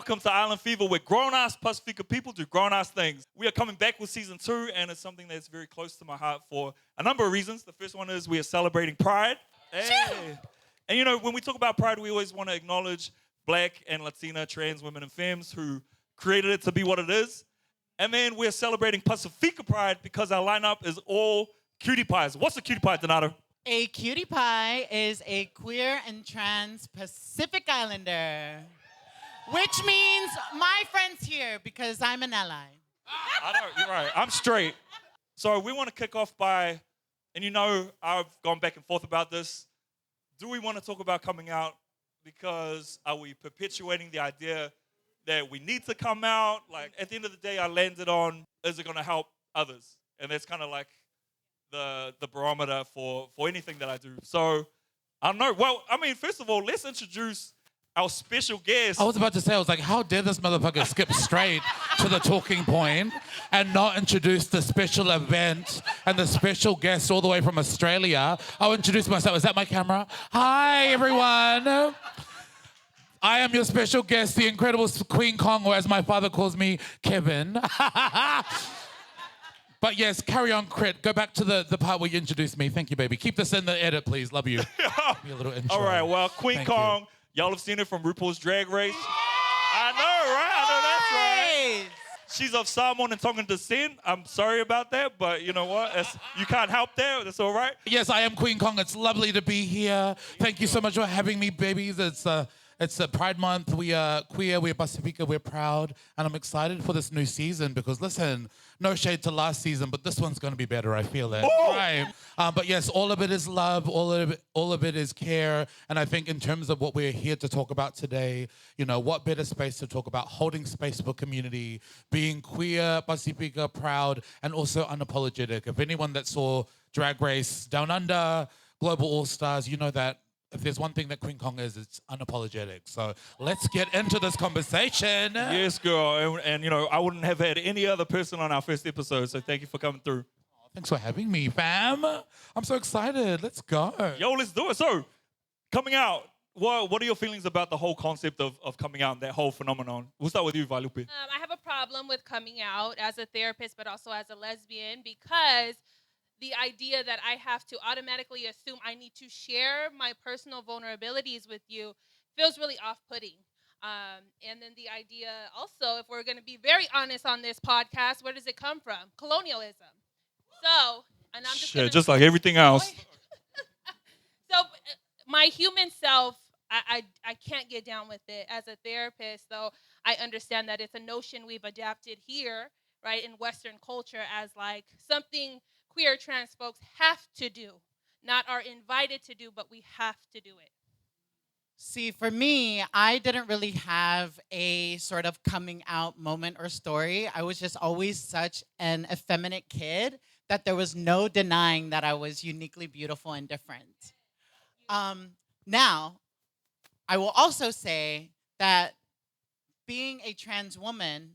welcome to Island Fever, where grown-ass Pasifika people do grown-ass things. We are coming back with season 2, and it's something that's very close to my heart for a number of reasons. The first one is we are celebrating Pride. Hey. And you know, when we talk about Pride, we always want to acknowledge Black and Latina, trans women and femmes who created it to be what it is. And then we're celebrating Pasifika Pride because our lineup is all QTPIs. What's a QTPI, Donato? A QTPI is a queer and trans Pacific Islander, which means my friends here because I'm an ally. I know, you're right. I'm straight. So we want to kick off by, and you know, I've gone back and forth about this. Do we want to talk about coming out? Because are we perpetuating the idea that we need to come out? Like, at the end of the day, I landed on, is it going to help others? And that's kind of like the barometer for anything that I do. So, I don't know. Well, I mean, first of all, let's introduce our special guest. I was about to say, I was like, how dare this motherfucker skip straight to the talking point and not introduce the special event and the special guest all the way from Australia. I'll introduce myself. Is that my camera? Hi, everyone. I am your special guest, the incredible Queen Kong, or as my father calls me, Kevin. But yes, carry on, Crit. Go back to the part where you introduced me. Thank you, baby. Keep this in the edit, please. Love you. Be a little intro. All right, well, Queen Thank Kong, y'all have seen her from RuPaul's Drag Race. I know, right? I know that's right. She's of Samoan and Tongan descent. I'm sorry about that, but you know what? You can't help that. That's all right. Yes, I am Queen Kong. It's lovely to be here. Thank you so much for having me, babies. It's Pride Month. We are queer, we're Pasifika, we're proud, and I'm excited for this new season because, listen, no shade to last season, but this one's going to be better, I feel it. Ooh. Right. But yes, all of it is love, all of it is care, and I think in terms of what we're here to talk about today, you know, what better space to talk about holding space for community, being queer, Pasifika, proud, and also unapologetic. If anyone that saw Drag Race Down Under, Global All-Stars, you know that if there's one thing that Queen Kong is, it's unapologetic. So let's get into this conversation. Yes, girl. And you know, I wouldn't have had any other person on our first episode, so thank you for coming through. Thanks for having me, fam. I'm so excited. Let's go. Yo, let's do it. So, coming out, what are your feelings about the whole concept of coming out and that whole phenomenon? We'll start with you, Vailupe. I have a problem with coming out as a therapist, but also as a lesbian, because the idea that I have to automatically assume I need to share my personal vulnerabilities with you feels really off-putting. And then the idea also, if we're going to be very honest on this podcast, where does it come from? Colonialism. So, and I'm just like everything else. So, my human self, I can't get down with it as a therapist, though I understand that it's a notion we've adapted here, right, in Western culture as like something queer trans folks have to do, not are invited to do, but we have to do it. See, for me, I didn't really have a sort of coming out moment or story. I was just always such an effeminate kid that there was no denying that I was uniquely beautiful and different. Now, I will also say that being a trans woman,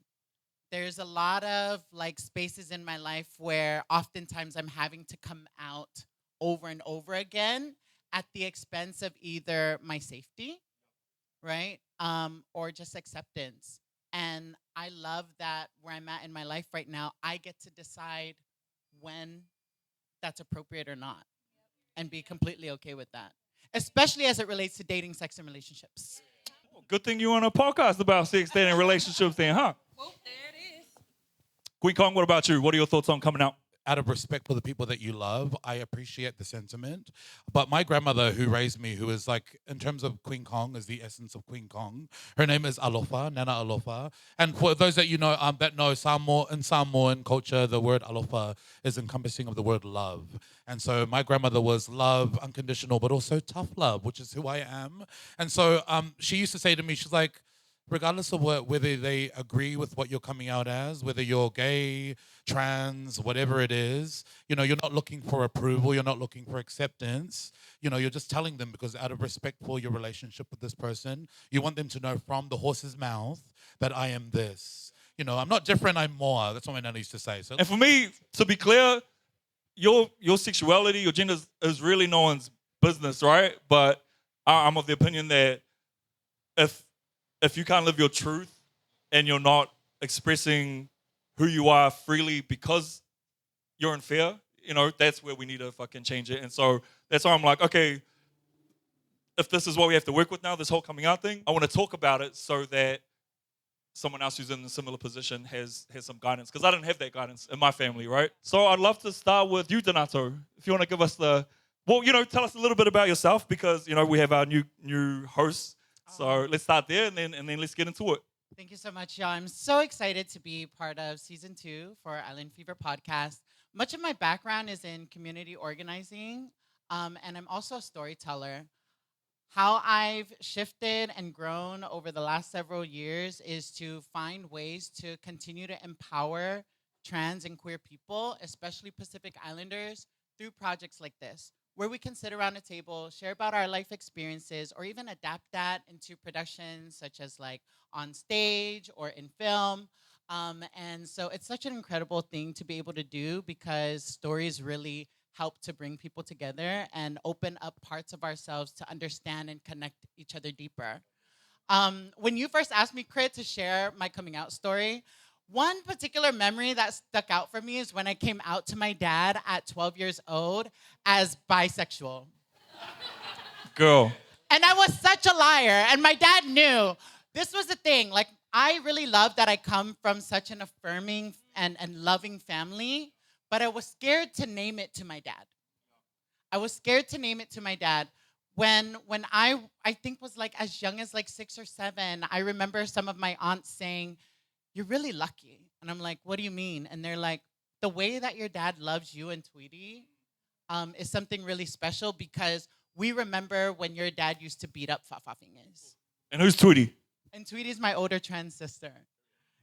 there's a lot of like spaces in my life where oftentimes I'm having to come out over and over again at the expense of either my safety, right? Or just acceptance. And I love that where I'm at in my life right now, I get to decide when that's appropriate or not and be completely okay with that, especially as it relates to dating, sex, and relationships. Good thing you on a podcast about sex, dating, and relationships then, huh? Well, there it is. Queen Kong, what about you? What are your thoughts on coming out? Out of respect for the people that you love, I appreciate the sentiment. But my grandmother who raised me, who is like, in terms of Queen Kong, is the essence of Queen Kong. Her name is Alofa, Nana Alofa. And for those that you know, that know in Samoan culture, the word Alofa is encompassing of the word love. And so my grandmother was love, unconditional, but also tough love, which is who I am. And so she used to say to me, she's like, regardless of whether they agree with what you're coming out as, whether you're gay, trans, whatever it is, you know, you're not looking for approval, you're not looking for acceptance, you know, you're just telling them because out of respect for your relationship with this person, you want them to know from the horse's mouth that I am this. You know, I'm not different, I'm more. That's what my nana used to say. So, and for me, to be clear, your sexuality, your gender is really no one's business, right? But I'm of the opinion that if you can't live your truth and you're not expressing who you are freely because you're in fear, that's where we need to fucking change it. And so that's why I'm like, okay, if this is what we have to work with now, this whole coming out thing, I want to talk about it so that someone else who's in a similar position has some guidance. Because I didn't have that guidance in my family, right? So I'd love to start with you, Donato. If you want to give us tell us a little bit about yourself because, we have our new hosts. So let's start there and then let's get into it. Thank you so much, y'all. I'm so excited to be part of season 2 for Island Fever podcast. Much of my background is in community organizing, and I'm also a storyteller. How I've shifted and grown over the last several years is to find ways to continue to empower trans and queer people, especially Pacific Islanders, through projects like this, where we can sit around a table, share about our life experiences, or even adapt that into productions such as like on stage or in film. And so it's such an incredible thing to be able to do because stories really help to bring people together and open up parts of ourselves to understand and connect each other deeper. When you first asked me, Crit, to share my coming out story, one particular memory that stuck out for me is when I came out to my dad at 12 years old as bisexual. Girl. And I was such a liar. And my dad knew. This was the thing. Like, I really love that I come from such an affirming and loving family, but I was scared to name it to my dad. I was scared to name it to my dad. When I think was like as young as like 6 or 7, I remember some of my aunts saying, "You're really lucky." And I'm like, "What do you mean?" And they're like, "The way that your dad loves you and Tweety is something really special because we remember when your dad used to beat up Fafafingas." And who's Tweety? And Tweety's my older trans sister.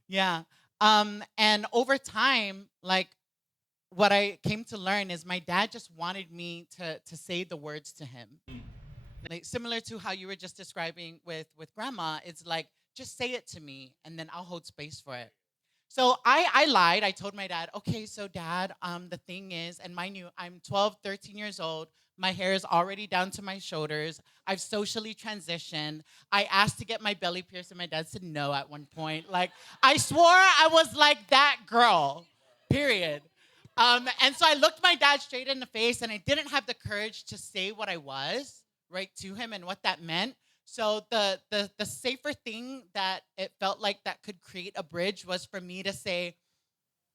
Yeah. And over time, like, what I came to learn is my dad just wanted me to say the words to him. Like, similar to how you were just describing with grandma, it's like, just say it to me and then I'll hold space for it. So I lied. I told my dad, okay, so dad, the thing is, and mind you, I'm 12, 13 years old. My hair is already down to my shoulders. I've socially transitioned. I asked to get my belly pierced and my dad said no at one point. Like, I swore I was like that girl, period. And so I looked my dad straight in the face and I didn't have the courage to say what I was, right, to him and what that meant. So the safer thing that it felt like that could create a bridge was for me to say,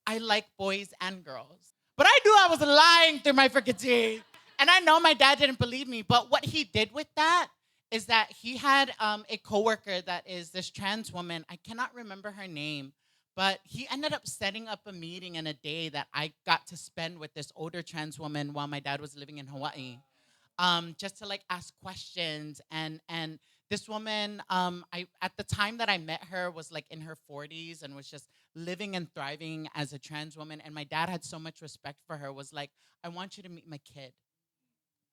I like boys and girls. But I knew I was lying through my freaking teeth. And I know my dad didn't believe me. But what he did with that is that he had a coworker that is this trans woman. I cannot remember her name. But he ended up setting up a meeting and a day that I got to spend with this older trans woman while my dad was living in Hawaii. Just to like ask questions. And this woman, at the time that I met her was like in her 40s and was just living and thriving as a trans woman. And my dad had so much respect for her, was like, I want you to meet my kid.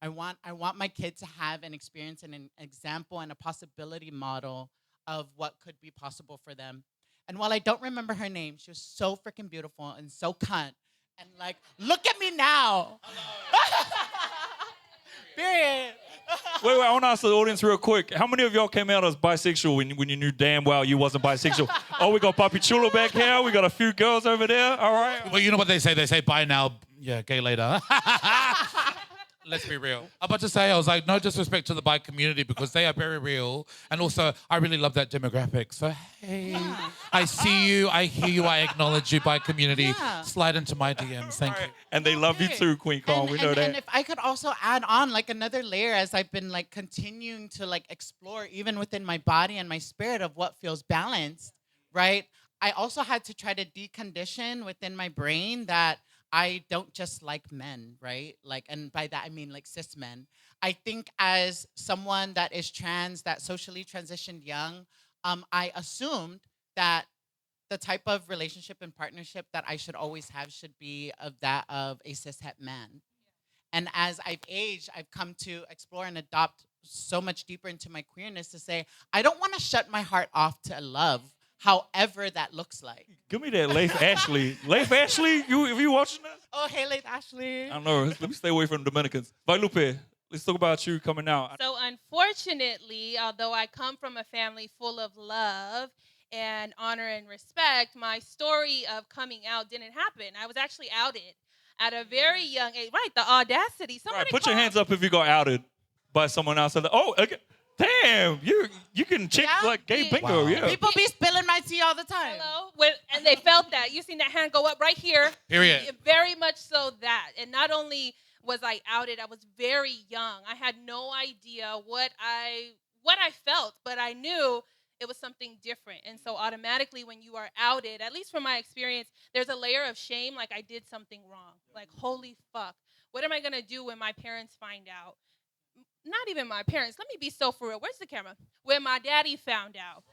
I want my kid to have an experience and an example and a possibility model of what could be possible for them. And while I don't remember her name, she was so freaking beautiful and so cunt. And like, look at me now. Period. Wait, I want to ask the audience real quick. How many of y'all came out as bisexual when you knew damn well you wasn't bisexual? Oh, we got Papi Chulo back here. We got a few girls over there. All right. Well, you know what they say? They say, bye now, yeah, gay later. Let's be real. I'm about to say, I was like, no disrespect to the bi community because they are very real. And also, I really love that demographic. So, hey, yeah. I see you, I hear you, I acknowledge you, bi community. Yeah. Slide into my DMs. Thank you. And they love you too, Queen Kong. We know that. And if I could also add on like another layer as I've been like continuing to like explore even within my body and my spirit of what feels balanced, right? I also had to try to decondition within my brain that I don't just like men, right? Like, and by that I mean like cis men. I think as someone that is trans, that socially transitioned young, I assumed that the type of relationship and partnership that I should always have should be of that of a cishet man. And as I've aged, I've come to explore and adopt so much deeper into my queerness to say, I don't want to shut my heart off to love, however that looks like. Give me that Leif Ashley. Leif Ashley, you watching this? Oh, hey, Leif Ashley. I don't know. Let me stay away from Dominicans. Vailupe, let's talk about you coming out. So unfortunately, although I come from a family full of love, and honor and respect, my story of coming out didn't happen. I was actually outed at a very young age. Right, the audacity. All right, put your hands up if you got outed by someone else. Oh, okay. Damn, you can check Yeah. like gay bingo, Wow. yeah. People be spilling my tea all the time. Hello? And they felt that. You seen that hand go up right here. Period. Very much so that. And not only was I outed, I was very young. I had no idea what I felt, but I knew it was something different. And so automatically when you are outed, at least from my experience, there's a layer of shame, like I did something wrong. Like, holy fuck. What am I going to do when my parents find out? Not even my parents. Let me be so for real. Where's the camera? When my daddy found out.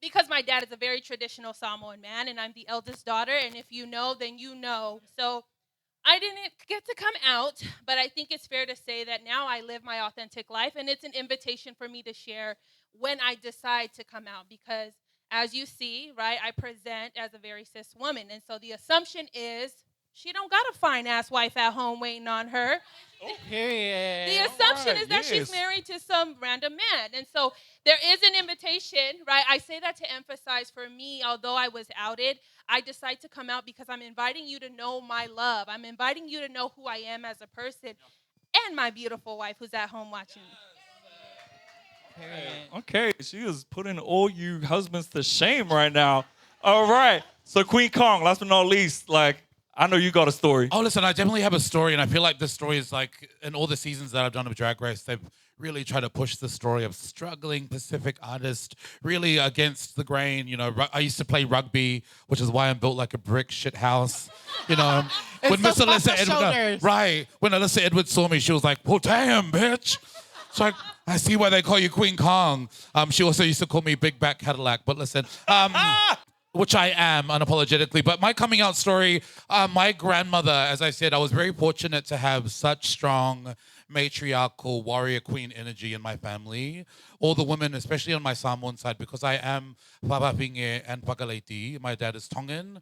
Because my dad is a very traditional Samoan man, and I'm the eldest daughter, and if you know, then you know. So I didn't get to come out, but I think it's fair to say that now I live my authentic life, and it's an invitation for me to share when I decide to come out, because as you see, right, I present as a very cis woman, and so the assumption is she don't got a fine-ass wife at home waiting on her. Period. The assumption Alright, is that yes. she's married to some random man. And so there is an invitation, right? I say that to emphasize for me, although I was outed, I decide to come out because I'm inviting you to know my love. I'm inviting you to know who I am as a person and my beautiful wife who's at home watching me. Period. Okay, she is putting all you husbands to shame right now. All right, so Queen Kong, last but not least, like, I know you got a story. Oh, listen, I definitely have a story, and I feel like this story is like, in all the seasons that I've done of Drag Race, they've really tried to push the story of struggling Pacific artist, really against the grain. You know, I used to play rugby, which is why I'm built like a brick shit house. You know, It's those muscle shoulders. right, when Alyssa Edwards saw me, she was like, "Well, damn, bitch." So I see why they call you Queen Kong. She also used to call me Big Back Cadillac, but listen. Which I am unapologetically. But my coming out story, my grandmother, as I said, I was very fortunate to have such strong matriarchal warrior queen energy in my family. All the women, especially on my Samoan side, because I am Papapinge and Pakaleiti. My dad is Tongan.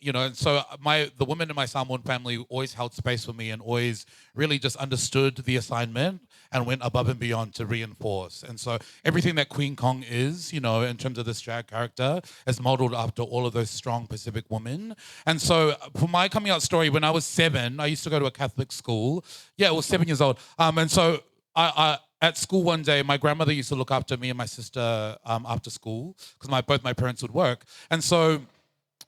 You know, and so the women in my Samoan family always held space for me and always really just understood the assignment and went above and beyond to reinforce. And so everything that Queen Kong is, you know, in terms of this drag character, is modeled after all of those strong Pacific women. And so for my coming out story, when I was 7, I used to go to a Catholic school. Yeah, I was 7 years old. And so I at school one day, my grandmother used to look after me and my sister after school because both my parents would work. And so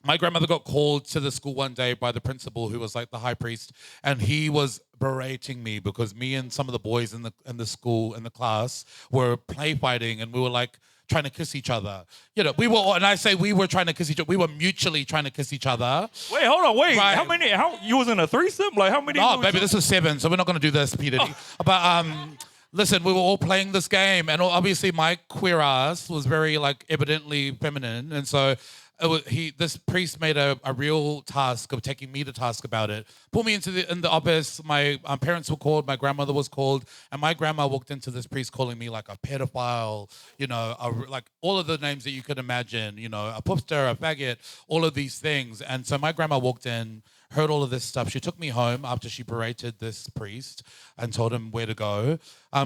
my grandmother got called to the school one day by the principal, who was like the high priest, and he was berating me because me and some of the boys in the school, in the class, were play fighting, and we were like trying to kiss each other. You know, and I say we were trying to kiss each other, we were mutually trying to kiss each other. Wait, hold on, wait. Right. How you was in a threesome? Like, how many? No, baby, this was 7, so we're not going to do this, Peter. But listen, we were all playing this game, and obviously my queer ass was very like evidently feminine, and so this priest made a real task of taking me to task about it. Pulled me in the office. My parents were called. My grandmother was called, and my grandma walked into this priest calling me like a pedophile. You know, like all of the names that you could imagine. You know, a poopster, a faggot, all of these things. And so my grandma walked in, heard all of this stuff. She took me home after she berated this priest and told him where to go.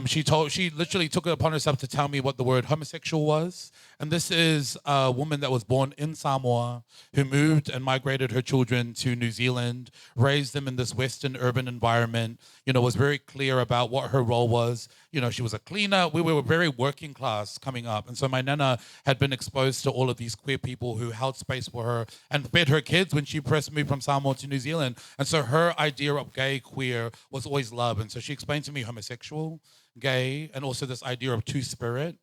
She literally took it upon herself to tell me what the word homosexual was. And this is a woman that was born in Samoa, who moved and migrated her children to New Zealand, raised them in this Western urban environment, you know, was very clear about what her role was. You know, she was a cleaner. We were very working class coming up. And so my nana had been exposed to all of these queer people who held space for her and fed her kids when she first moved from Samoa to New Zealand. And so her idea of gay, queer was always love. And so she explained to me homosexual, gay, and also this idea of two-spirit.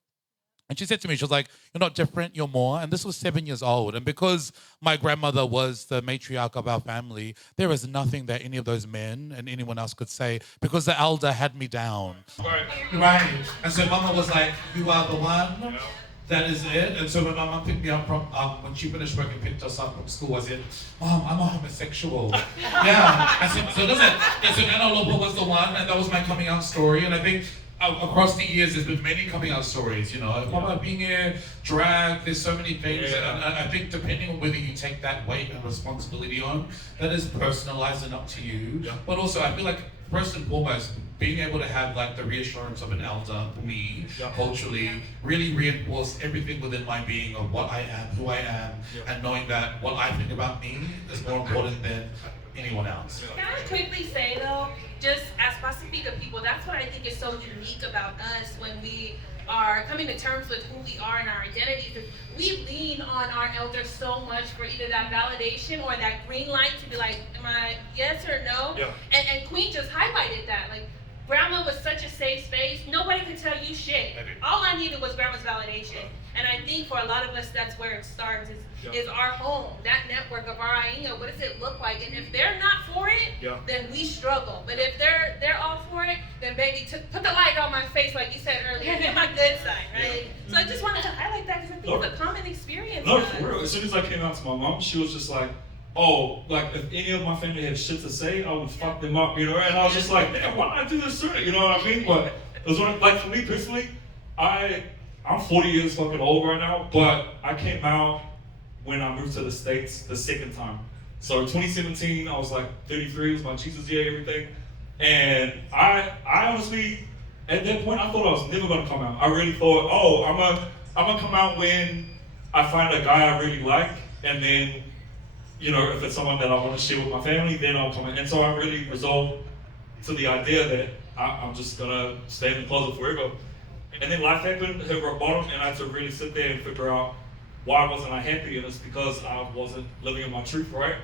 And she said to me, she was like, "You're not different, you're more." And this was 7 years old. And because my grandmother was the matriarch of our family, there is nothing that any of those men and anyone else could say because the elder had me down. Right. And so mama was like, "You are the one. That is it." And so when my mom picked me up from, when she finished work and picked us up from school, I said, "Mom, I'm a homosexual." Yeah. I said, so listen, yeah, so Nana Lopa was the one, and that was my coming out story. And I think across the years, there's been many coming out stories, you know, Papa being here, drag, there's so many things. Yeah. And I think depending on whether you take that weight and responsibility on, that is personalized and up to you. Yeah. But also, I feel like first and foremost, being able to have like the reassurance of an elder for me, culturally, really reinforced everything within my being of what I am, who I am, and knowing that what I think about me is more important than anyone else. Can I quickly say though, just as Pasifika people, that's what I think is so unique about us when we are coming to terms with who we are and our identities. We lean on our elders so much for either that validation or that green light to be like, am I yes or no? Yeah. And Kween just highlighted that. Like, grandma was such a safe space. Nobody could tell you shit. All I needed was grandma's validation. And I think for a lot of us, that's where it starts, is our home, that network of our Aina. What does it look like? And if they're not for it, then we struggle. But if they're all for it, then baby, put the light on my face, like you said earlier. Get my good side, right? So I just wanted to highlight that because I think it's a common experience. No, for real. As soon as I came out to my mom, she was just like, oh, like if any of my family had shit to say, I would fuck them up, you know? And I was just like, man, why didn't I do this sooner? You know what I mean? But it was like for me personally, I'm 40 years fucking old right now, but I came out when I moved to the States the second time. So 2017, I was like 33, it was my Jesus year, everything. And I honestly, at that point, I thought I was never gonna come out. I really thought, oh, I'm gonna come out when I find a guy I really like, and then, you know, if it's someone that I want to share with my family, then I'll come in. And so I really resolved to the idea that I'm just gonna stay in the closet forever. And then life happened, hit rock bottom, and I had to really sit there and figure out why wasn't I happy, and it's because I wasn't living in my truth, right?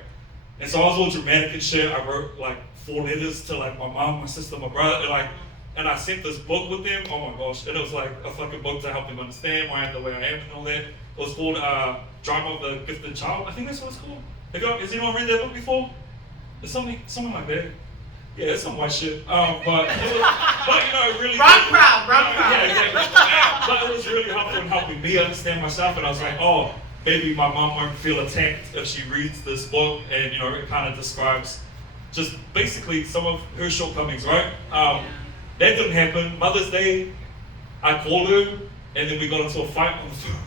And so I was all dramatic and shit. I wrote like 4 letters to like my mom, my sister, my brother, and I sent this book with them. Oh my gosh, and it was like a fucking book to help them understand why I am the way I am and all that. It was called Drama of the Gifted Child. I think that's what it's called. Has anyone read that book before? It's something like that. Yeah, it's some white shit. But you know, it really. Rock proud. Yeah, exactly. But it was really helpful in helping me understand myself, and I was like, oh, maybe my mom won't feel attacked if she reads this book, and you know, it kind of describes just basically some of her shortcomings, right? That didn't happen. Mother's Day, I called her, and then we got into a fight on the phone.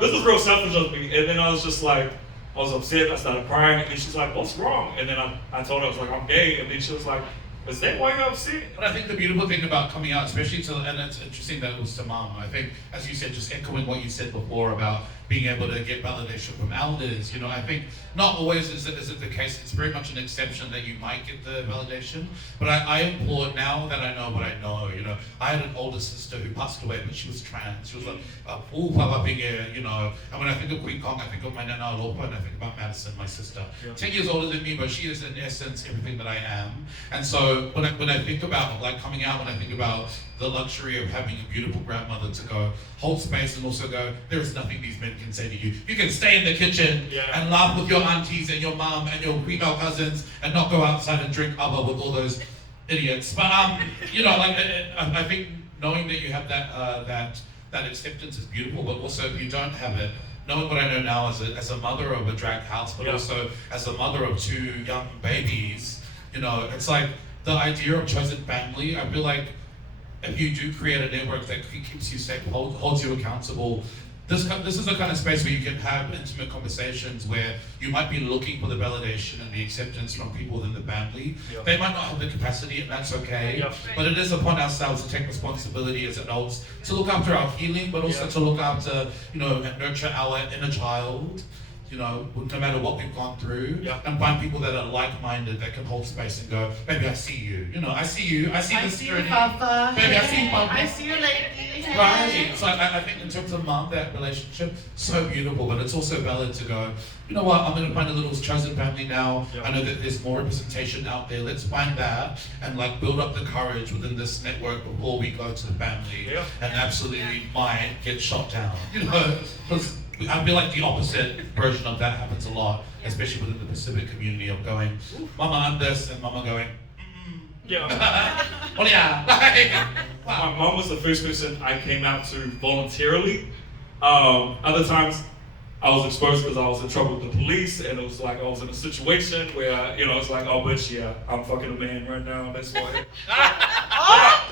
This was real selfish of me, and then I was just like, I was upset, I started crying, and then she's like, what's wrong? And then I told her, I was like, I'm gay, and then she was like, is that why you're upset? But I think the beautiful thing about coming out, especially to, and it's interesting that it was to mom, I think, as you said, just echoing what you said before about being able to get validation from elders, you know, I think not always is it the case, it's very much an exception that you might get the validation, but I implore, now that I know what I know, you know, I had an older sister who passed away, but she was trans, she was like a full papa figure, you know, and when I think of Queen Kong, I think of my Nana Alopa, and I think about Madison, my sister, 10 years older than me, but she is in essence everything that I am, and so when I think about like coming out, when I think about the luxury of having a beautiful grandmother to go hold space and also go, there is nothing these men can say to you. You can stay in the kitchen and laugh with your aunties and your mom and your female cousins and not go outside and drink abba with all those idiots. But you know, like I think knowing that you have that acceptance is beautiful, but also if you don't have it, knowing what I know now as a mother of a drag house, but also as a mother of 2 young babies, you know, it's like the idea of chosen family, I feel like if you do create a network that keeps you safe, holds you accountable, this is the kind of space where you can have intimate conversations where you might be looking for the validation and the acceptance from people within the family. They might not have the capacity, and that's okay. But it is upon ourselves to take responsibility as adults to look after our healing, but also to look after, you know, and nurture our inner child. You know, no matter what we've gone through, and find people that are like-minded that can hold space and go, baby, I see you. You know, I see you. I see this journey. Papa. Baby, I see you, Papa. I see you, lady. Right. So I think in terms of mom, that relationship, so beautiful, but it's also valid to go, you know what, I'm going to find a little chosen family now. I know that there's more representation out there. Let's find that and like build up the courage within this network before we go to the family and absolutely might get shot down. You know, because I feel like the opposite version of that happens a lot, especially within the Pacific community of going, Mama, I'm this, and Mama going, oh yeah. My mom was the first person I came out to voluntarily. Other times I was exposed because I was in trouble with the police, and it was like I was in a situation where, you know, it's like, oh, bitch, yeah, I'm fucking a man right now, that's why.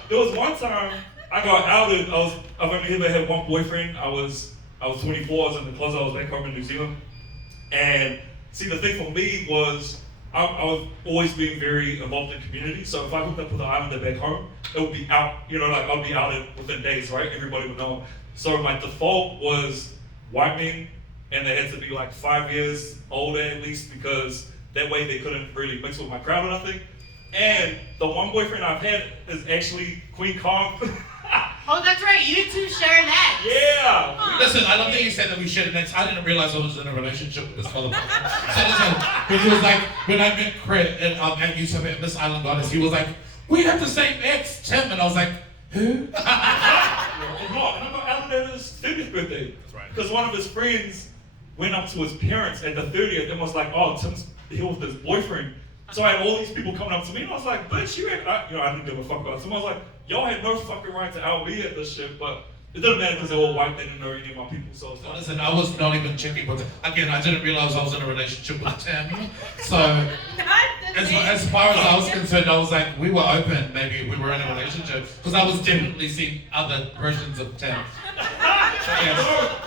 There was one time I got outed. I've only ever had one boyfriend. I was 24, I was in the closet, I was back home in New Zealand. And see, the thing for me was, I've always been very involved in community. So if I hooked up with an islander back home, it would be out, like I'd be out within days, right? Everybody would know. So my default was white men, and they had to be like 5 years older at least, because that way they couldn't really mix with my crowd or nothing. And the one boyfriend I've had is actually Queen Kong. Oh, that's right. You two share an ex. Yeah. Listen, I love that you said that we shared an ex. I didn't realize I was in a relationship with this motherfucker. So listen, it was like, when I met Crit at UTP at Miss Island Goddess, he was like, we have the same ex, Tim. And I was like, who? And I got Alexander's 30th birthday. That's right. Because one of his friends went up to his parents at the 30th and was like, oh, Tim's here with his boyfriend. So I had all these people coming up to me, and I was like, bitch, I didn't give a fuck about it. Someone was like, y'all had no fucking right to out me at this shit, but it doesn't matter because they're all white, they didn't know any of my people, so it's So like, listen, I was not even checking, but again, I didn't realize I was in a relationship with Tim. So as far as I was concerned, I was like, we were open, maybe we were in a relationship, because I was definitely seeing other versions of Tim.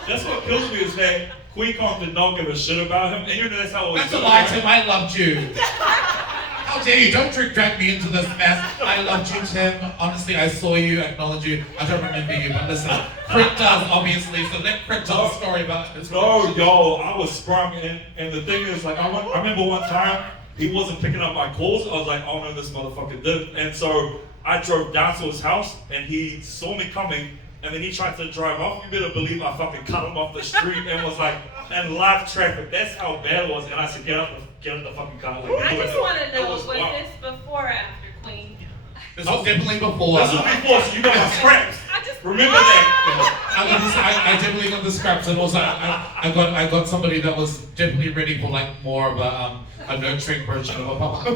That's what kills me is that Queen Kong did not give a shit about him, and you know that's how it was. That's a lie, Tim. I loved you. How dare you? Don't drag me into this mess. I loved you, Tim. Honestly, I saw you, acknowledge you. I don't remember you, but listen, Crit does, obviously, so let Crit tell a story about his No, yo, I was sprung, and the thing is, like, I remember one time, he wasn't picking up my calls. I was like, oh no, this motherfucker did. And so I drove down to his house, and he saw me coming, and then he tried to drive off. You better believe I fucking cut him off the street and was like, and live traffic. That's how bad it was. And I said, get out the fucking car. Like, I just want to know, was wild. this before or after Queen? This was definitely before. This was before, so you got my scraps. I just Remember that. I definitely got the scraps, and also I got somebody that was definitely ready for like more of a nurturing version of a papa.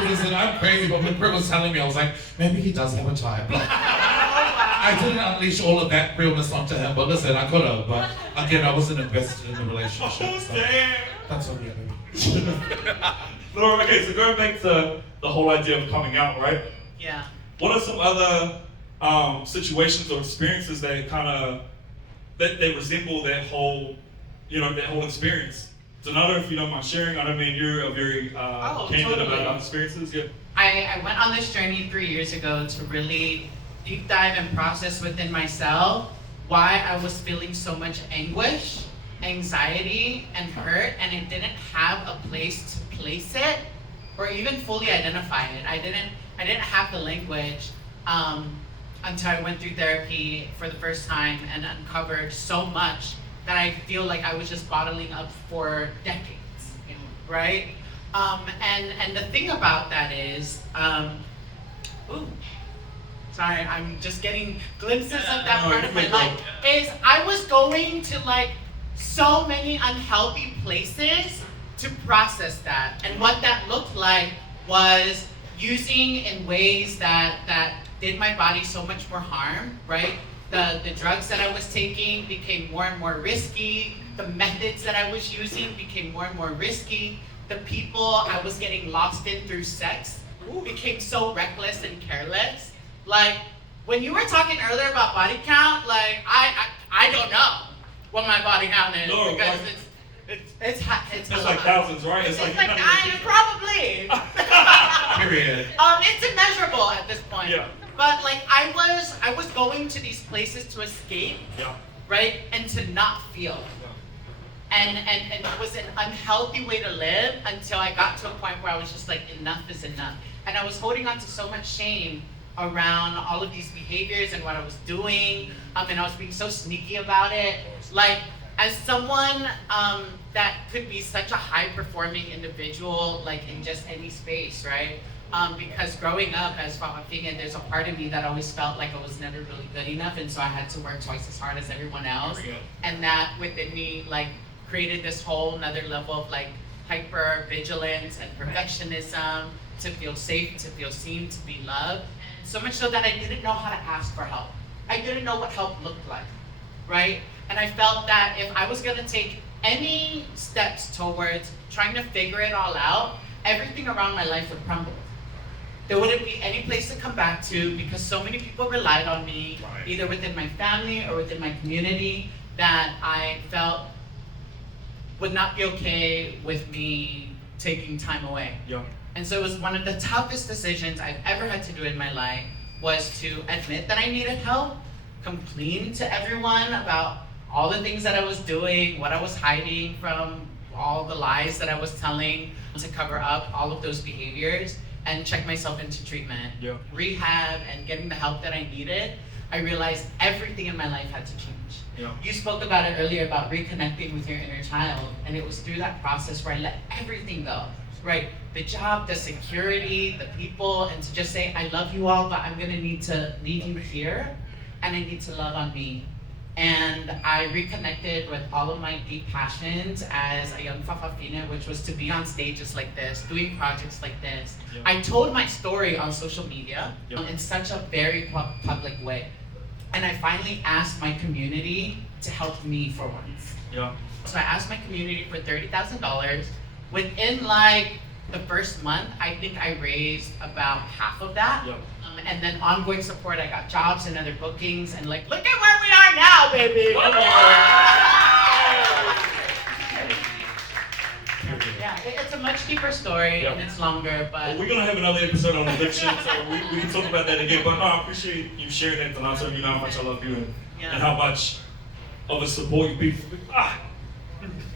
Listen, I'm crazy, but when Britt was telling me, I was like, maybe he does have a type. I didn't unleash all of that realness onto him, but listen, I could have, but again, I wasn't invested in the relationship. Oh, So damn. that's on you, baby. No, okay, so going back to the whole idea of coming out, right? Yeah. What are some other situations or experiences that that they resemble that whole experience? Donato, if you don't mind sharing, I know me and you are very candid totally. about our experiences. Yeah. I went on this journey 3 years ago to really deep dive and process within myself why I was feeling so much anguish, anxiety, and hurt, and it didn't have a place to place it or even fully identify it. I didn't have the language until I went through therapy for the first time and uncovered so much that I feel like I was just bottling up for decades, right? And the thing about that is, sorry, I'm just getting glimpses of that part of my life, is I was going to like so many unhealthy places to process that. And what that looked like was using in ways that did my body so much more harm, right? The drugs that I was taking became more and more risky. The methods that I was using became more and more risky. The people I was getting lost in through sex became so reckless and careless. Like, when you were talking earlier about body count, like, I don't know what my body count is, No, because like, it's it's like thousands, right? It's like like probably. Period. It's immeasurable at this point. Yeah. But like I was going to these places to escape, Yeah. right, and to not feel. And it was an unhealthy way to live until I got to a point where I was just like, enough is enough. And I was holding on to so much shame around all of these behaviors and what I was doing, and I was being so sneaky about it. Like, as someone that could be such a high-performing individual, like in just any space, right? Because growing up as Pasifika, there's a part of me that always felt like I was never really good enough, and so I had to work twice as hard as everyone else. And that within me, like, created this whole another level of like hyper vigilance and perfectionism, to feel safe, to feel seen, to be loved. So much so that I didn't know how to ask for help. I didn't know what help looked like, right? And I felt that if I was gonna take any steps towards trying to figure it all out, everything around my life would crumble. There wouldn't be any place to come back to because so many people relied on me, either within my family or within my community, that I felt would not be okay with me taking time away. Yeah. And so it was one of the toughest decisions I've ever had to do in my life was to admit that I needed help, complain to everyone about all the things that I was doing, what I was hiding from, all the lies that I was telling to cover up all of those behaviors, and check myself into treatment, rehab, and getting the help that I needed. I realized everything in my life had to change. Yeah. You spoke about it earlier about reconnecting with your inner child, and it was through that process where I let everything go, right? The job, the security, the people, and to just say, I love you all, but I'm gonna need to leave you here, and I need to love on me. And I reconnected with all of my deep passions as a young Fafafina, which was to be on stages like this, doing projects like this. Yeah. I told my story on social media Yeah. in such a very public way. And I finally asked my community to help me for once. Yeah. So I asked my community for $30,000. Within like the first month, I think I raised about half of that. Yeah. And then ongoing support, I got jobs and other bookings, and like, look at where we are now, baby. Yeah, it's a much deeper story, Yeah. and it's longer, Well, but we're gonna have another episode on addiction, so we can talk about that again. But no, I appreciate you sharing that tonight, so you know how much I love you and how much of a support you've been.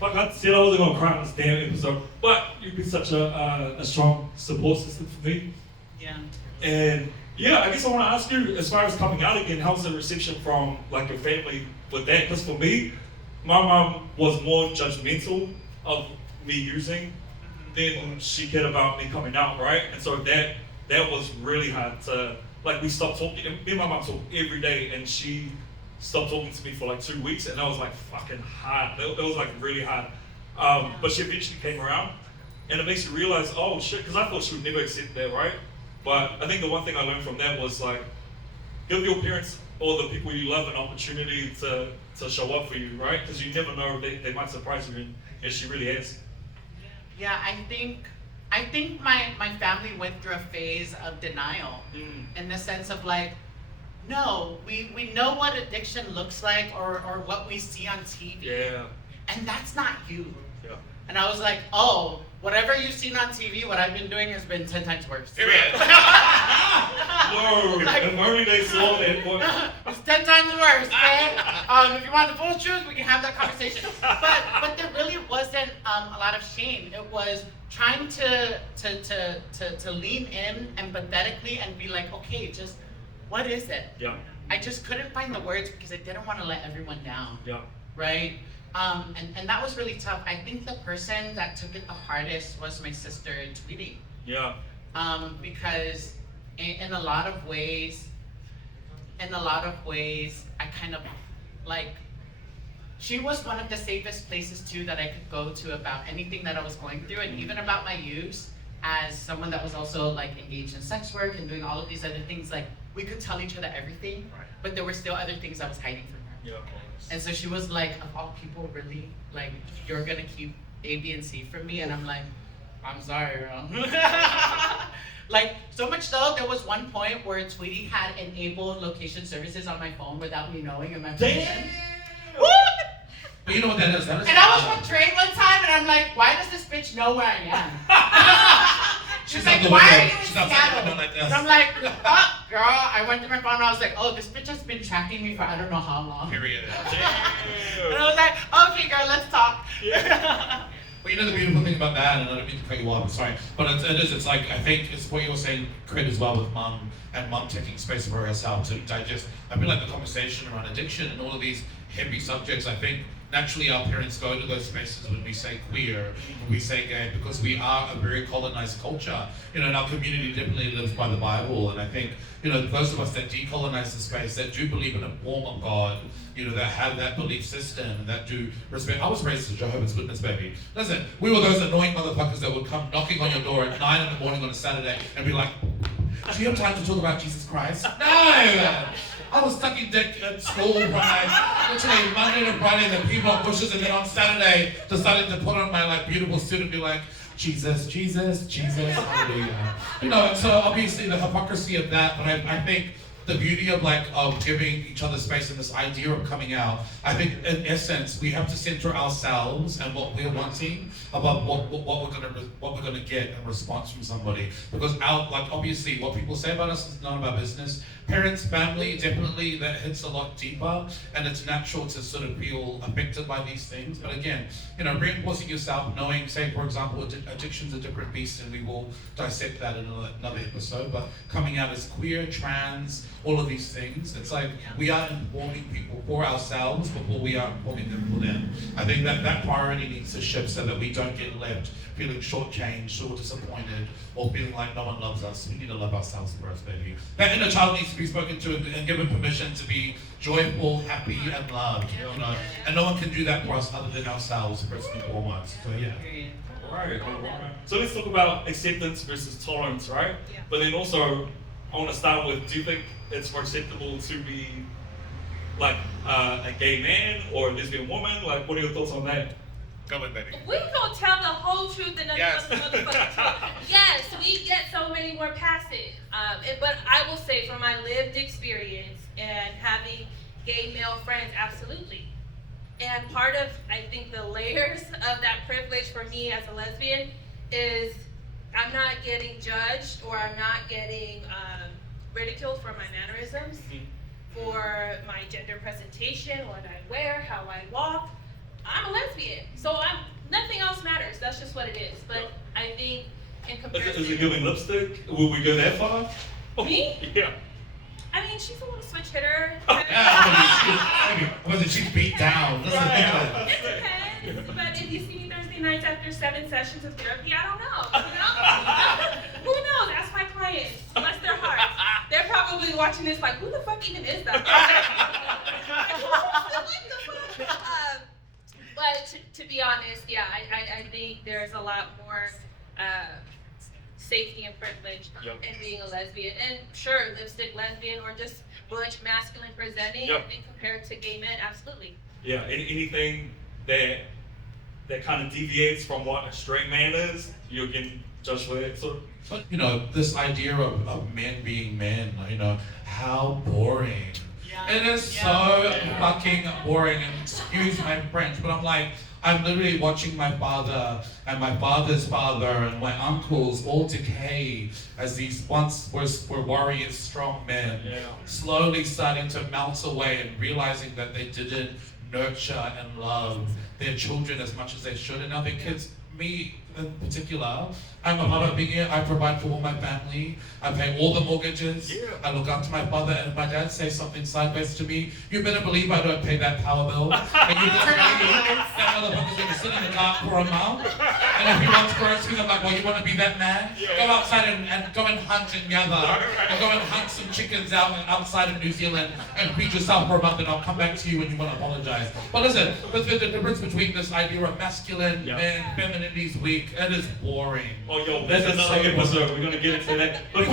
Fuck, I said I wasn't gonna cry on this damn episode, but you've been such a strong support system for me. yeah. And yeah, I guess I want to ask you, as far as coming out again, how's the reception from like your family with that? Because for me, my mom was more judgmental of me using than she cared about me coming out, right? And so that was really hard to, like, we stopped talking. Me and my mom talk every day, and she stopped talking to me for like 2 weeks, and that was like fucking hard. That was like really hard. But she eventually came around, and it makes you realize, oh shit, because I thought she would never accept that, right? But I think the one thing I learned from that was like, give your parents or the people you love an opportunity to show up for you, right? Because you never know, they might surprise you, and she really has. Yeah, I think my family went through a phase of denial in the sense of like, no, we know what addiction looks like or what we see on TV. Yeah. And that's not you. Yeah. And I was like, oh, whatever you've seen on TV, what I've been doing has been 10 times worse. Period. No, if only they saw that one. It's 10 times worse, okay? If you want the full truth, we can have that conversation. But there really wasn't a lot of shame. It was trying to lean in empathetically and be like, okay, just what is it? Yeah. I just couldn't find the words because I didn't want to let everyone down. Yeah. Right? And that was really tough. I think the person that took it the hardest was my sister, Tweety. Yeah. Because in a lot of ways, I kind of like, she was one of the safest places too that I could go to about anything that I was going through, and even about my use as someone that was also like engaged in sex work and doing all of these other things. Like, we could tell each other everything, but there were still other things I was hiding from her. Yeah. And so she was like, of all people, really, like, you're gonna keep A, B, and C from me? And I'm like, I'm sorry, girl. Like, so much so, there was one point where Tweety had enabled location services on my phone without me knowing in my phone. But you know what that is? That is And I was on train one time, and I'm like, why does this bitch know where I am? She's like, why are you in Seattle? Like And I'm like, oh, girl, I went to my phone and I was like, oh, this bitch has been tracking me for I don't know how long. Period. And I was like, okay, girl, let's talk. Yeah. But you know the beautiful thing about that, and I don't mean to cut you off, I'm sorry, but it's like, I think it's what you were saying, Crit, as well, with mum, and mum taking space for herself to digest. I feel like the conversation around addiction and all of these heavy subjects, I think naturally our parents go to those spaces when we say queer, when we say gay, because we are a very colonized culture. You know, and our community definitely lives by the Bible, and I think, you know, those of us that decolonize the space, that do believe in a form of God, you know, that have that belief system, that do respect. I was raised as a Jehovah's Witness, baby. Listen, we were those annoying motherfuckers that would come knocking on your door at 9 in the morning on a Saturday and be like, do you have time to talk about Jesus Christ? No! I was sucking dick at school when I literally Monday to Friday the Peabody bushes, and then on Saturday decided to put on my like beautiful suit and be like, Jesus, Jesus, Jesus, hallelujah. You know, and so obviously the hypocrisy of that, but I think the beauty of giving each other space and this idea of coming out. I think in essence we have to center ourselves and what we're wanting about what we're gonna get in response from somebody. Because obviously what people say about us is none of our business. Parents, family, definitely that hits a lot deeper, and it's natural to sort of feel affected by these things. But again, reinforcing yourself, knowing, say for example, addiction's a different beast, and we will dissect that in another episode. But coming out as queer, trans, all of these things, it's like we are informing people for ourselves before we are informing them for them. I think that priority needs to shift so that we don't get left feeling shortchanged or disappointed or feeling like no one loves us. We need to love ourselves first, baby. That inner child needs to be spoken to and given permission to be joyful, happy, and loved. And no one can do that for us other than ourselves, first and foremost. So yeah. All right. So let's talk about acceptance versus tolerance, right? Yeah. But then also, I want to start with: do you think it's more acceptable to be like a gay man or a lesbian woman? Like, what are your thoughts on that? Come on, baby. We gonna tell the whole truth and nothing Yes. but the motherfucking truth. Yes, we get so many more past it. But I will say, from my lived experience and having gay male friends, absolutely. And part of, I think, the layers of that privilege for me as a lesbian is I'm not getting judged or I'm not getting ridiculed for my mannerisms, for my gender presentation, what I wear, how I walk. I'm a lesbian, so nothing else matters. That's just what it is. But I think in comparison, Is it giving lipstick? Will we go that far? Me? Yeah. I mean, she's a little switch hitter. She's beat down. It depends. But if you see me Thursday nights after 7 sessions of therapy, I don't know. Who knows? Ask my clients. Bless their hearts. They're probably watching this like, who the fuck even is that? What the fuck? But to be honest, yeah, I think there's a lot more safety and privilege in being a lesbian. And sure, lipstick lesbian or just butch masculine presenting, I think compared to gay men, absolutely. Yeah, anything that kind of deviates from what a straight man is, you're getting judged for it. So, but this idea of men being men, how boring. It is so fucking boring, and excuse my French, but I'm literally watching my father and my father's father and my uncles all decay as these once were warriors, strong men, slowly starting to melt away and realizing that they didn't nurture and love their children as much as they should. And now their kids, me in particular, I'm a mother figure. I provide for all my family. I pay all the mortgages. I look up to my father, and if my dad says something sideways to me, you better believe I don't pay that power bill. And you better believe that motherfucker's gonna sit in the dark for a month. And if he wants groceries, I'm like, well, you want to be that man? Go outside and go and hunt and gather. And go and hunt some chickens outside of New Zealand and feed yourself for a month, and I'll come back to you when you want to apologize. But listen, the difference between this idea of masculine men, femininity is weak, it is boring. oh, yo, that's another episode. We're gonna get into that. But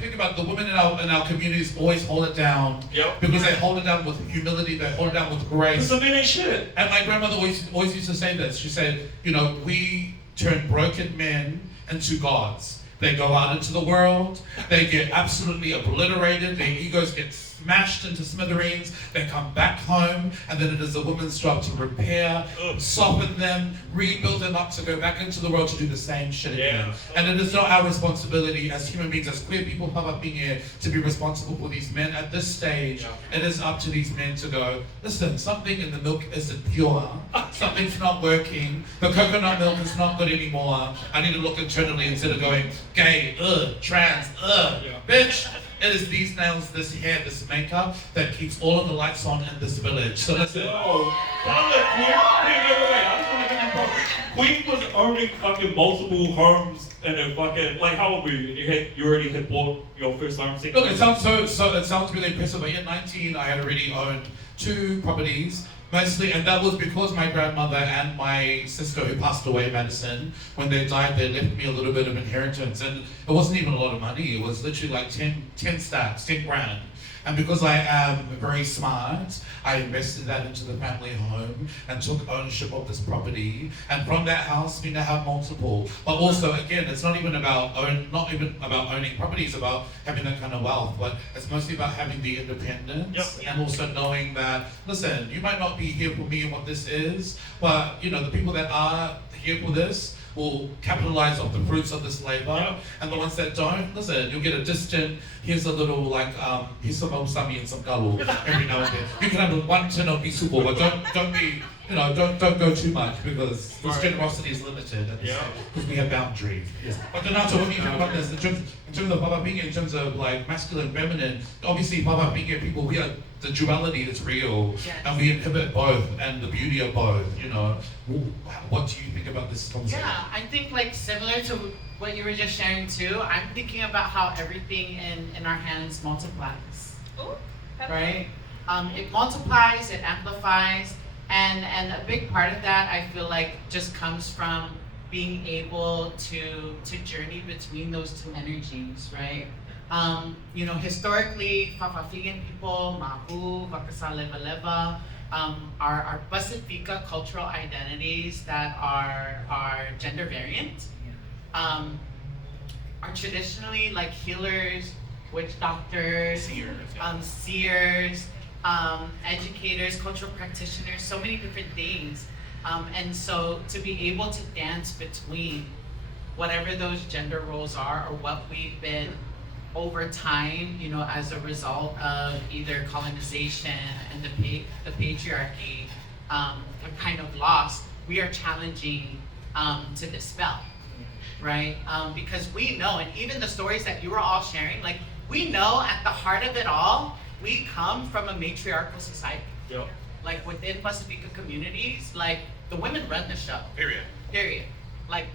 Think about the women in our communities always hold it down because they hold it down with humility, they hold it down with grace. some men ain't shit. And my grandmother always used to say this. She said, we turn broken men into gods. They go out into the world, they get absolutely obliterated, their egos get smashed into smithereens, they come back home, and then it is the woman's job to repair, soften them, rebuild them up to go back into the world to do the same shit again. And it is not our responsibility as human beings, as queer people, Papa being here, to be responsible for these men. At this stage, it is up to these men to go, listen, something in the milk isn't pure, something's not working, the coconut milk is not good anymore, I need to look internally instead of going, gay, trans, bitch. It is these nails, this hair, this makeup that keeps all of the lights on in this village. So that's it. Oh, Queen was owning fucking multiple homes and a fucking how old were you? You already had bought your first home. Look, it sounds it sounds really impressive. But at 19, I had already owned 2 properties. Mostly, and that was because my grandmother and my sister who passed away, Madison, when they died, they left me a little bit of inheritance. And it wasn't even a lot of money. It was literally like 10 stacks, 10 grand. And because I am very smart, I invested that into the family home and took ownership of this property. And from that house, we now have multiple. But also, again, it's not even about owning property. It's about having that kind of wealth. But it's mostly about having the independence and also knowing that, listen, you might not be here for me and what this is, but the people that are here for this will capitalize off the fruits of this labor, and the ones that don't, listen, you'll get a distant, here's a little here's some omsami and some galu every now and then. You can have one tin of bisubo, but don't be, don't go too much because this generosity is limited because we have boundaries. But Donato, what do you think about this in terms of Papa Pinga, in terms of like masculine, feminine? Obviously, Papa Pinga people, the duality is real, and we inhibit both and the beauty of both. What do you think about this concept? Yeah, I think like similar to what you were just sharing too. I'm thinking about how everything in our hands multiplies. Ooh, right? It multiplies, it amplifies, and a big part of that I feel like just comes from being able to journey between those two energies, right? Historically, Fafafigan people, Mahu, Vakasa are Pasifika cultural identities that are gender variant, are traditionally like healers, witch doctors, seers, educators, cultural practitioners, so many different things. And so to be able to dance between whatever those gender roles are or what we've been over time, as a result of either colonization and the patriarchy, have kind of lost, we are challenging to dispel, right? Because we know, and even the stories that you were all sharing, like we know at the heart of it all, we come from a matriarchal society. Yep. Like within Pasifika communities, like the women run the show. Period. Like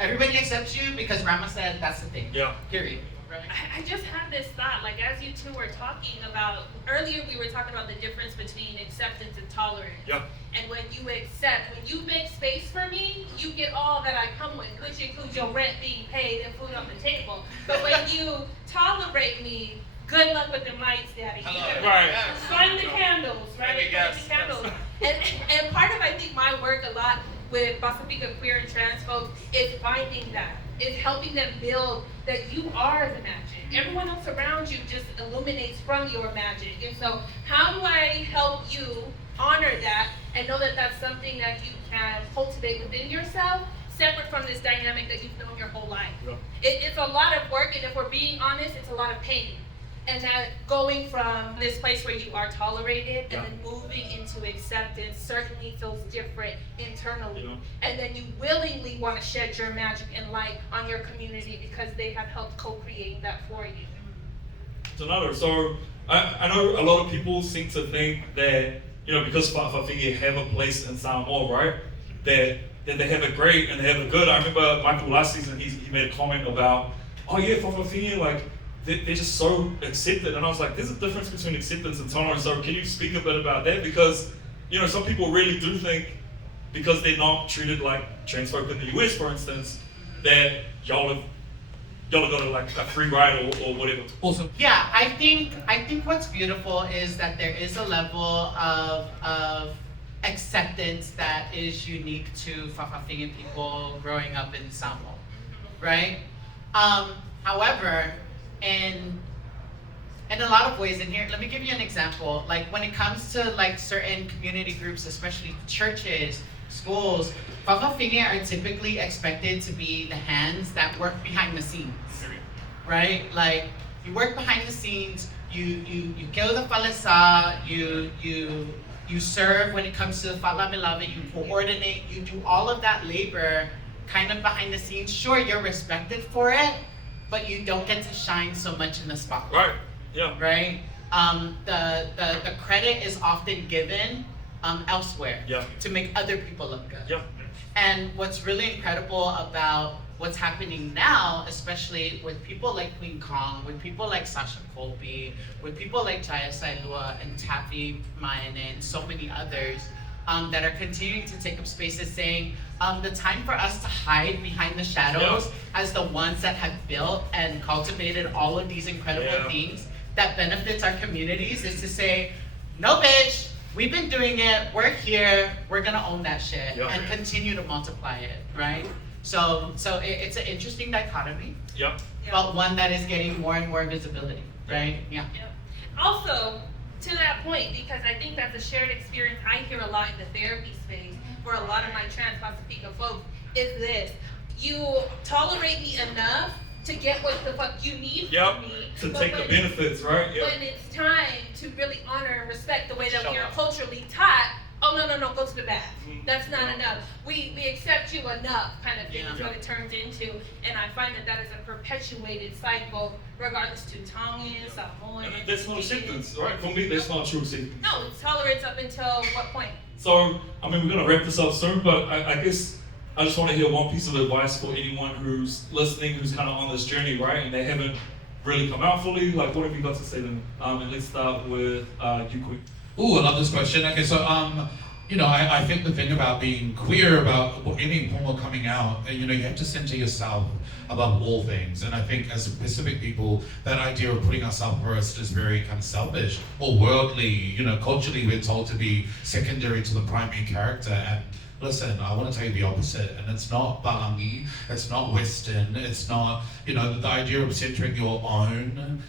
everybody accepts you because Grandma said that's the thing. Yeah. Period. Right. I just had this thought, like as you two were talking about, earlier we were talking about the difference between acceptance and tolerance. Yeah. And when you accept, when you make space for me, you get all that I come with, which includes your rent being paid and food on the table. But when you tolerate me, good luck with the lights, Daddy. Right. Find the candles, right? Find the candles. And part of, I think, my work a lot with Pasifika queer and trans folks is finding that. It's helping them build that you are the magic. Everyone else around you just illuminates from your magic. And so how do I help you honor that and know that that's something that you can cultivate within yourself, separate from this dynamic that you've known your whole life? Yeah. It's a lot of work, and if we're being honest, it's a lot of pain. And that going from this place where you are tolerated and then moving into acceptance certainly feels different internally. And then you willingly want to shed your magic and light on your community because they have helped co-create that for you. Donato, so I know a lot of people seem to think that, because Fafafiga have a place in Samoa, right? That they have it great and they have it good. I remember Michael last season, he made a comment about, oh yeah, Fafafiga, like, they're just so accepted, and I was like, there's a difference between acceptance and tolerance. So can you speak a bit about that? Because some people really do think, because they're not treated like trans folk in the US, for instance, that y'all have got like a free ride or whatever. Awesome. Yeah, I think what's beautiful is that there is a level of acceptance that is unique to Fafafigan people growing up in Samoa, right? However, in a lot of ways in here, let me give you an example. Like when it comes to like certain community groups, especially churches, schools, Fafafiga are typically expected to be the hands that work behind the scenes, right? Like you work behind the scenes, you kill the falesa, you serve when it comes to the falamilave, you coordinate, you do all of that labor kind of behind the scenes. Sure, you're respected for it, but you don't get to shine so much in the spotlight. Right. Yeah. Right? The credit is often given elsewhere to make other people look good. Yeah. And what's really incredible about what's happening now, especially with people like Queen Kong, with people like Sasha Colby, with people like Jaya Sailua and Taffy Maine and so many others, that are continuing to take up spaces saying, the time for us to hide behind the shadows as the ones that have built and cultivated all of these incredible things that benefits our communities is to say, no bitch, we've been doing it, we're here, we're gonna own that shit and continue to multiply it, right? So it's an interesting dichotomy, but one that is getting more and more visibility, right? Yeah. Also, to that point, because I think that's a shared experience I hear a lot in the therapy space for a lot of my trans Pasifika folks, is this: you tolerate me enough to get what the fuck you need from me. To take the benefits, right? When it's time to really honor and respect the way that we are culturally taught, oh no, go to the bath. That's not enough. We accept you enough, kind of thing is what it turns into. And I find that is a perpetuated cycle, regardless to Tongan, Samoan. And there's no acceptance, right? For me, there's no true acceptance. No, it's tolerance up until what point? So, I mean, we're going to wrap this up soon, but I guess I just want to hear one piece of advice for anyone who's listening, who's kind of on this journey, right? And they haven't really come out fully. Like, what have you got to say to them? And let's start with you, Queen. Ooh, I love this question. Okay, so I think the thing about being queer, about any form of coming out, you have to center yourself above all things. And I think as Pacific people, that idea of putting ourselves first is very kind of selfish or worldly. Culturally we're told to be secondary to the primary character. And listen, I want to tell you the opposite. And it's not Ba'angi, it's not Western, it's not, the idea of centering your own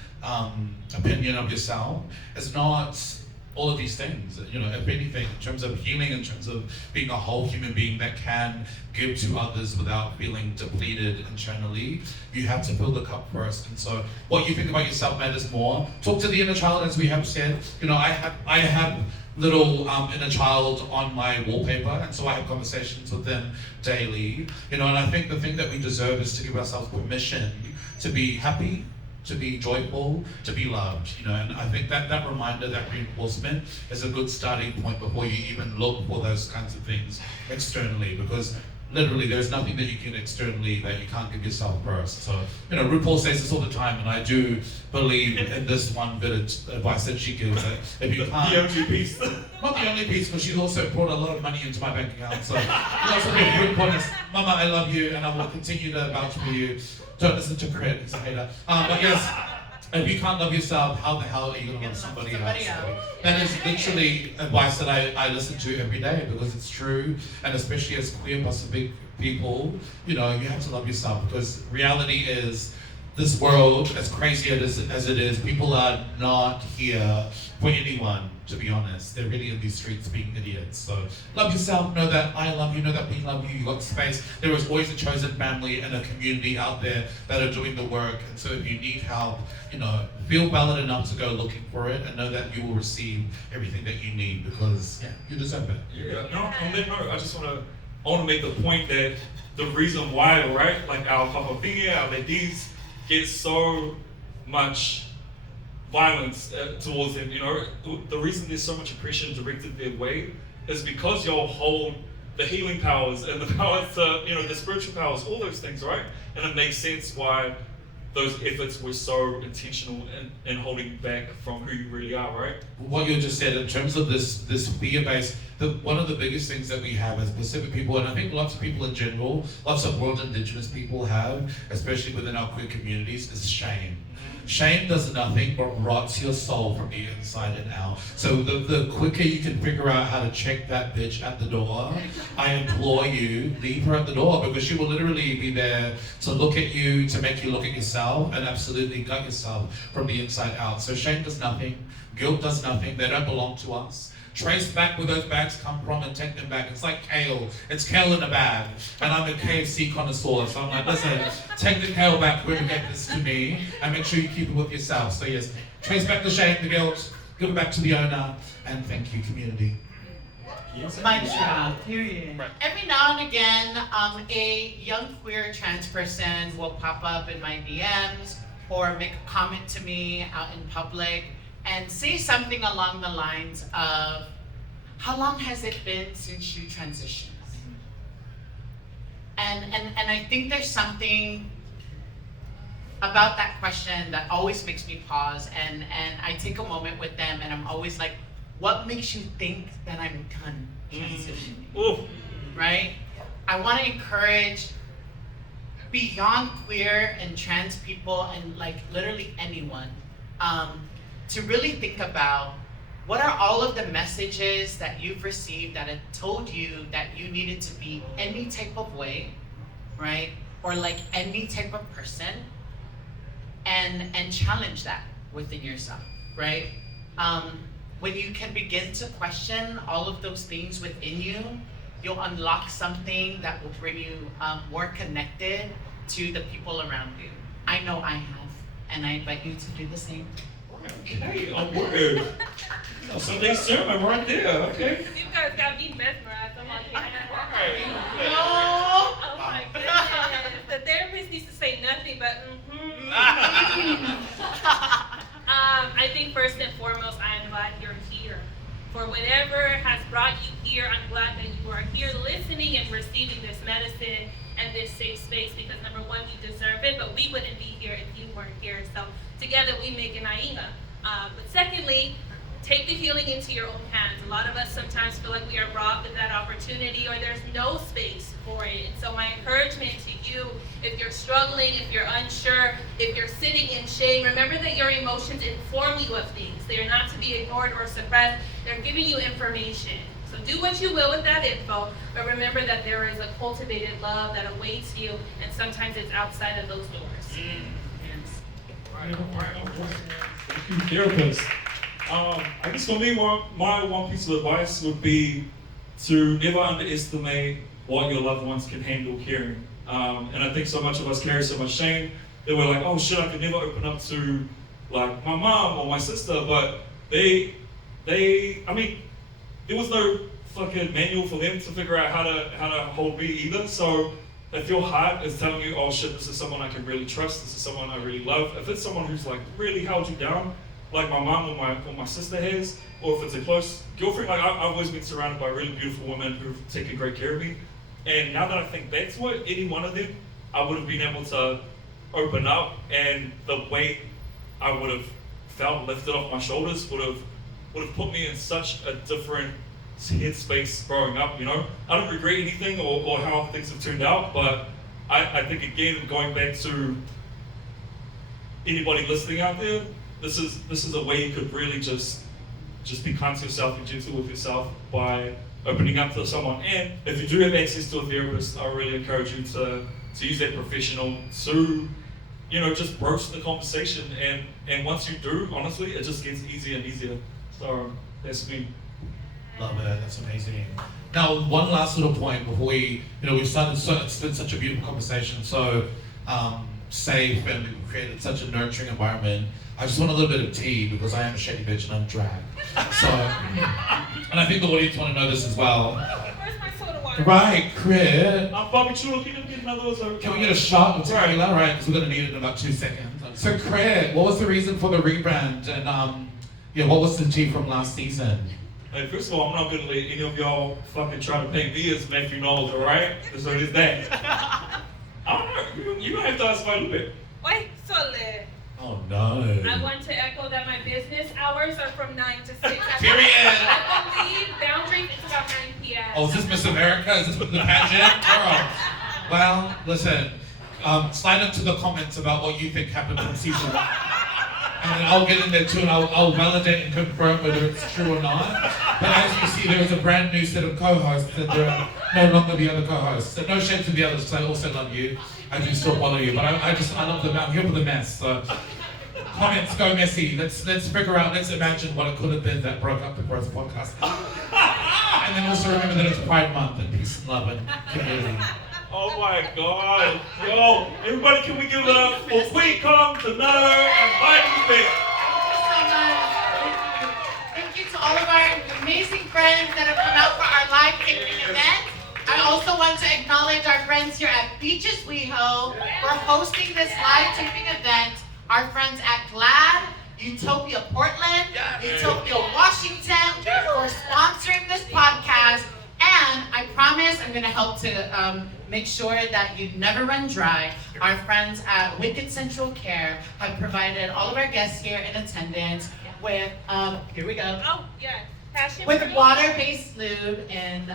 opinion of yourself is not all of these things. If anything, in terms of healing, in terms of being a whole human being that can give to others without feeling depleted internally, you have to fill the cup first. And so what you think about yourself matters more. Talk to the inner child, as we have said. I have little inner child on my wallpaper, and so I have conversations with them daily. And I think the thing that we deserve is to give ourselves permission to be happy, to be joyful, to be loved, and I think that reminder, that reinforcement is a good starting point before you even look for those kinds of things externally, because literally there's nothing that you can externally that you can't give yourself first. So, RuPaul says this all the time, and I do believe in this one bit of advice that she gives, that if you can't... The only piece. Not the only piece, but she's also brought a lot of money into my bank account, so that's a big point. Mama, I love you, and I will continue to vouch for you. Don't listen to Crit, he's a hater. But yes, if you can't love yourself, how the hell are you going to love somebody else? That is literally advice that I listen to every day, because it's true, and especially as queer Pacific people, you have to love yourself, because reality is, this world, as crazy as it is, people are not here for anyone, to be honest. They're really in these streets being idiots. So love yourself, know that I love you, know that we love you, you got space. There is always a chosen family and a community out there that are doing the work. And so if you need help, feel valid enough to go looking for it, and know that you will receive everything that you need, because you deserve it. Yeah, no, on that note, I just want to make the point that the reason why, right, like our Pasifika, our ladies, get so much violence towards them, the reason there's so much oppression directed their way is because y'all hold the healing powers and the powers to, the spiritual powers, all those things, right? And it makes sense why those efforts were so intentional in holding back from who you really are, right? What you just said in terms of this fear-based, one of the biggest things that we have as Pacific people, and I think lots of people in general, lots of world indigenous people have, especially within our queer communities, is shame. Shame does nothing but rots your soul from the inside and out. So the quicker you can figure out how to check that bitch at the door, I implore you, leave her at the door, because she will literally be there to look at you, to make you look at yourself, and absolutely gut yourself from the inside out. So shame does nothing, guilt does nothing, they don't belong to us. Trace back where those bags come from and take them back. It's like kale. It's kale in a bag. And I'm a KFC connoisseur, so I'm like, listen, take the kale back, whoever gave this to me, and make sure you keep it with yourself. So yes, trace back the shame, the guilt, give it back to the owner, and thank you, community. My child, period. Every now and again, a young queer trans person will pop up in my DMs or make a comment to me out in public and say something along the lines of, how long has it been since you transitioned? And I think there's something about that question that always makes me pause, and I take a moment with them, and I'm always like, what makes you think that I'm done transitioning? Right? I want to encourage beyond queer and trans people, and like literally anyone, to really think about what are all of the messages that you've received that have told you that you needed to be any type of way, right? Or like any type of person, and challenge that within yourself, right? When you can begin to question all of those things within you, you'll unlock something that will bring you more connected to the people around you. I know I have, and I invite you to do the same. Okay, on word. Sunday's sermon right there, okay. You guys got me mesmerized. I'm like, No. oh my goodness. The therapist needs to say nothing but I think first and foremost, I am glad you're here. For whatever has brought you here, I'm glad that you are here listening and receiving this medicine and this safe space, because number one, you deserve it, but we wouldn't be here if you weren't here. So together we make an Ainga. But secondly, take the healing into your own hands. A lot of us sometimes feel like we are robbed of that opportunity, or there's no space for it. And so my encouragement to you, if you're struggling, if you're unsure, if you're sitting in shame, remember that your emotions inform you of things. They are not to be ignored or suppressed. They're giving you information. So do what you will with that info, but remember that there is a cultivated love that awaits you, and sometimes it's outside of those doors. Thank you, therapist. I guess for me, my one piece of advice would be to never underestimate what your loved ones can handle carrying. And I think so much of us carry so much shame that we're like, oh shit, I could never open up to like my mom or my sister, but I mean, there was no fucking manual for them to figure out how to hold me either. So if your heart is telling you, oh shit, this is someone I can really trust, this is someone I really love, if it's someone who's like really held you down, like my mom or my sister has, or if it's a close girlfriend, like I've always been surrounded by really beautiful women who've taken great care of me. And now that I think back to it, any one of them, I would have been able to open up, and the weight I would have felt lifted off my shoulders would have put me in such a different headspace growing up, you know? I don't regret anything or how things have turned out, but I think again, going back to anybody listening out there, this is a way you could really just be kind to yourself and gentle with yourself by opening up to someone. And if you do have access to a therapist, I really encourage you to use that professional to, you know, just broach the conversation. And once you do, honestly, it just gets easier and easier. So that's me. Love it. That's amazing. Now, one last little point before we've started. It's been such a beautiful conversation. So safe, and we've created such a nurturing environment. I just want a little bit of tea because I am a shady bitch and I'm drag. So, and I think the audience want to know this as well. Where's my soda water? Right, Crit. Bobby Chulo, can you get another one? Can we get a shot of tequila? Right, because we're gonna need it in about 2 seconds. So, Crit, what was the reason for the rebrand? And what was the tea from last season? Hey, first of all, I'm not gonna let any of y'all fucking try to paint me as Matthew Knowles, alright? So it is that. I don't know, you're gonna have to ask my little bit. Wait, Sole. Oh no. I want to echo that my business hours are from 9 to 6. Period. I believe boundaries is about 9 p.m. Oh, is this Miss America? Is this the pageant? Girl. Well, listen, slide into the comments about what you think happened from season 1. And then I'll get in there too, and I'll validate and confirm whether it's true or not. But as you see, there is a brand new set of co-hosts, and there are no longer the other co-hosts. So no shame to the others, because I also love you. I do still follow you, but I love them. I'm here for the mess. So comments go messy. Let's figure out. Let's imagine what it could have been that broke up the Growth Podcast. And then also remember that it's Pride Month and peace and love and community. Oh my God. Yo, everybody, can we give it up for Kween tonight and Pasifika? Thank you to all of our amazing friends that have come out for our live taping event. I also want to acknowledge our friends here at Beaches WeHo for hosting this live taping event. Our friends at GLAD, Utopia Portland, Utopia Washington for sponsoring this podcast. And I promise I'm going to help to make sure that you never run dry. Our friends at Wicked Central Care have provided all of our guests here in attendance with, here we go. Oh, yes. Passion With fruit. water-based lube and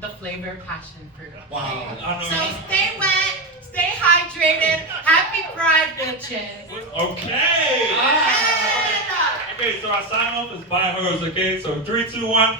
the flavor passion fruit. Wow. So stay wet, stay hydrated. Happy Pride, bitches. Okay. Yeah. Okay, so our sign off is by hers, okay? So 3, 2, 1.